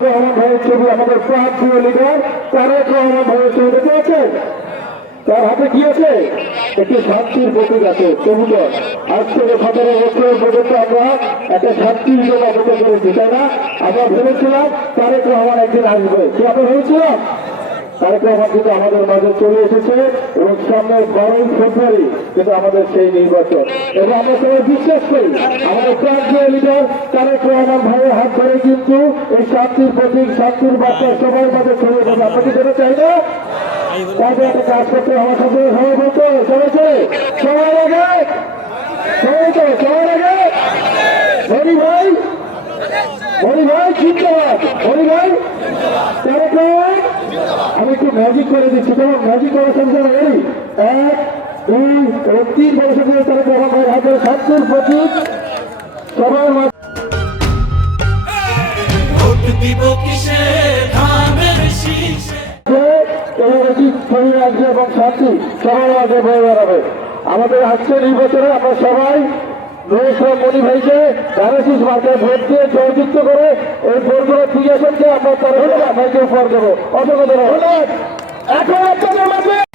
রহমান ভাইয়ের ছবি, আমাদের প্রান্তীয় লিডার তারেক রহমান ভাইয়ের ছবি দেখতে পাচ্ছেন? তার হাতে কি আছে? একটি শান্তির প্রতীক আছে, কবুতর। আজ থেকে 17 বছর পর্যন্ত আমরা একটা শান্তির জন্য অপেক্ষা করেছি, তাই না? আমরা ভেবেছিলাম তারেক রহমান একদিন আসবে, কি আমরা ভেবেছিলাম? তারেক রহমান কিন্তু আমাদের মাঝে চলে এসেছে এবং সামনে 12 ফেব্রুয়ারি কিন্তু আমাদের সেই নির্বাচন, এবং আমরা সবাই বিশ্বাস করি আমাদের প্রান্তীয় লিডার তারেক রহমান ভাইয়ের হাত ধরে কিন্তু এই শান্তির প্রতীক, শান্তির বার্তা সবার মাঝে ছড়িয়ে দেবে। আপনাকে যেতে চাই না? তাদের একটা কাজ করতে আমার সাথে সবাই বলতো, সবাই চলে সবাই আগে, সবাই তো সবার আগে হরি ভাই, হরি ভাই জিন্দাবাদ, হরি ভাই তারেক রহমান। আমি একটু ম্যাজিক করে দিচ্ছি, তোমার ম্যাজিক করার সঙ্গে রেডি? 1, 2 এবং 3 বছর ধরে তারেক রহমান ভাইয়ের হাতে শান্তির প্রতীক সবার মাঝে দিব কিসে ধানের শীষে এবং শান্তি সবার মাঝে বয়ে বেড়াবে। আমাদের আজকের এই বছরে আমরা সবাই মনি ভাইকে ধানের মার্কায় ভোট দিয়ে জয়যুক্ত করে এই ভোটগুলো ঠিক আছে আমরা তারা ভাইকে উপহার দেবো। অসংখ্য ধন্যবাদ। এখন আপনাদের মাঝে